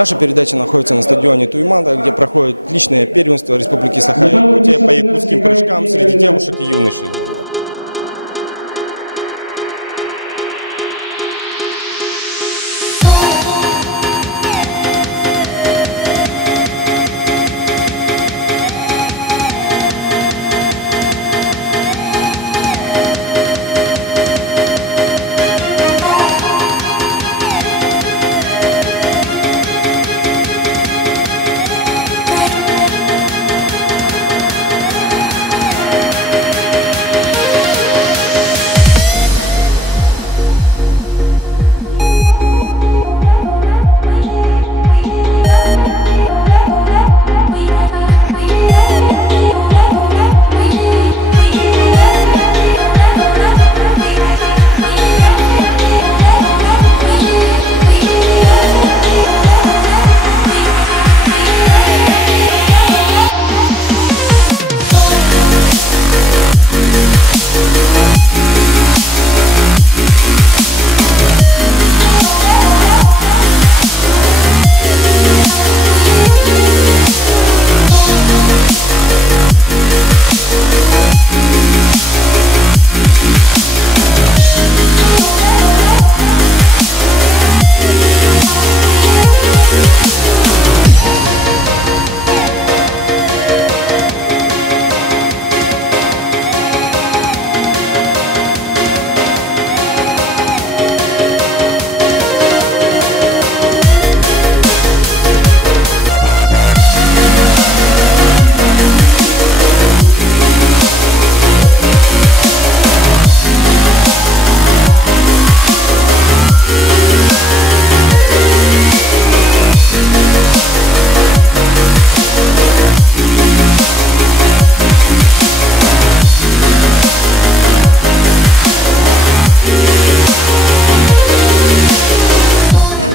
Наша передача находится на стадионе Туймада, где проходит личное первенство Республики Саха-Якутия по якутским прыжкам среди девушек и юношей.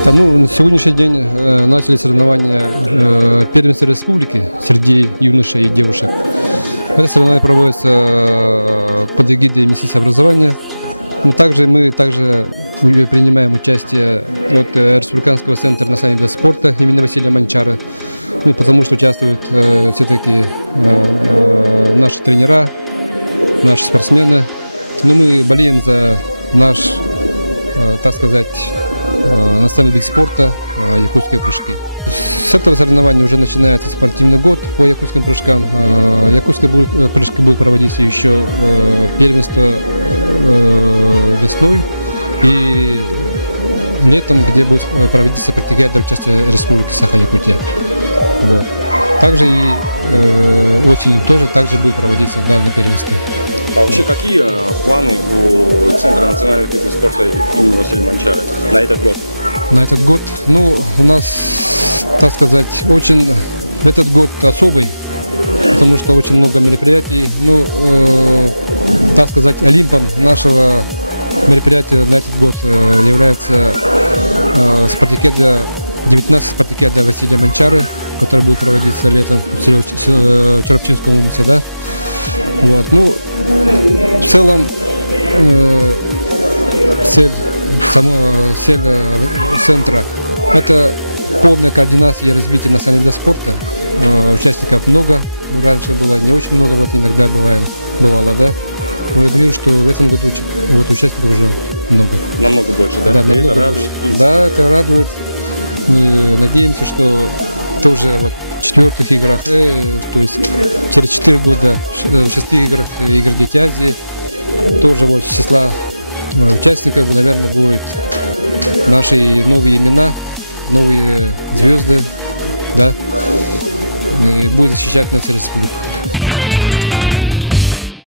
На сегодняшний день начали соревнования первенства республики среди юношей и девушек. Это соревнования проводятся под эгидой Министерства образования. Мы также принимаем участие от Республиканского центра национального вида спорта имени Василия Манчара, потому что участвуют все-таки наши тренера, наши спортсмены. Но мы болеем за наш, так сказать, национальный вид спорта – якутские прыжки. С этого соревнования уже начинается спортивный год по якутским прыжкам. Якутские прыжки будут проводиться еще первенство весной и летом, где будет проводиться спартакиада в части Республики Саха-Якутия. Вот. Также и осенью тоже будет проводиться данное первенство. А вообще какие планы у Центра национальных видов спорта имени Василия Манчара на этот год? На этот год, у нас, так сказать, этот год особый, потому что очень много мероприятий. Так сказать, олимпом нашего мероприятия на этот год является спартакиада, 19 спартакиада Василия Манчары, который будет проводиться летом в Черопчинском умсе, да? Вот. В целом цель центра – это полная координация и развитие национального вида спорта. Участников много, раньше было не очень много, иногда бывало, да. Но я вижу, что в этом году участников уже много. Намного больше, да? Да, намного больше. Да, это радует. Мы надеемся, что тоже в четвертых играх, то есть через 4 года в 6 играх игр Дети Азии, тоже с числа участников, наверное, будут наши новые имена, новые звезды, да, и будет защищать нашу республику.